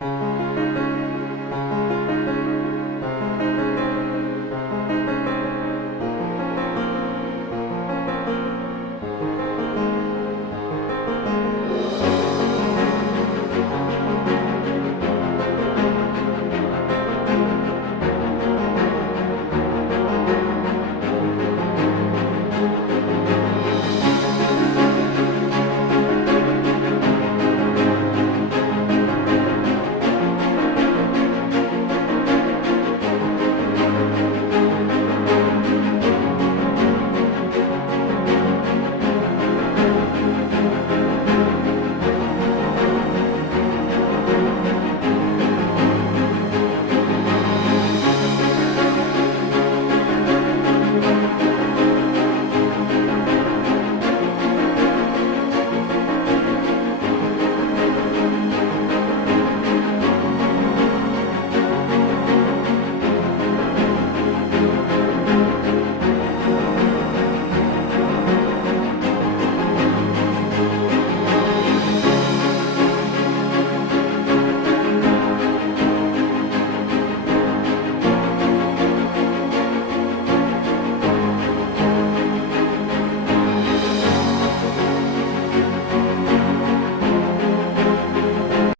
thank you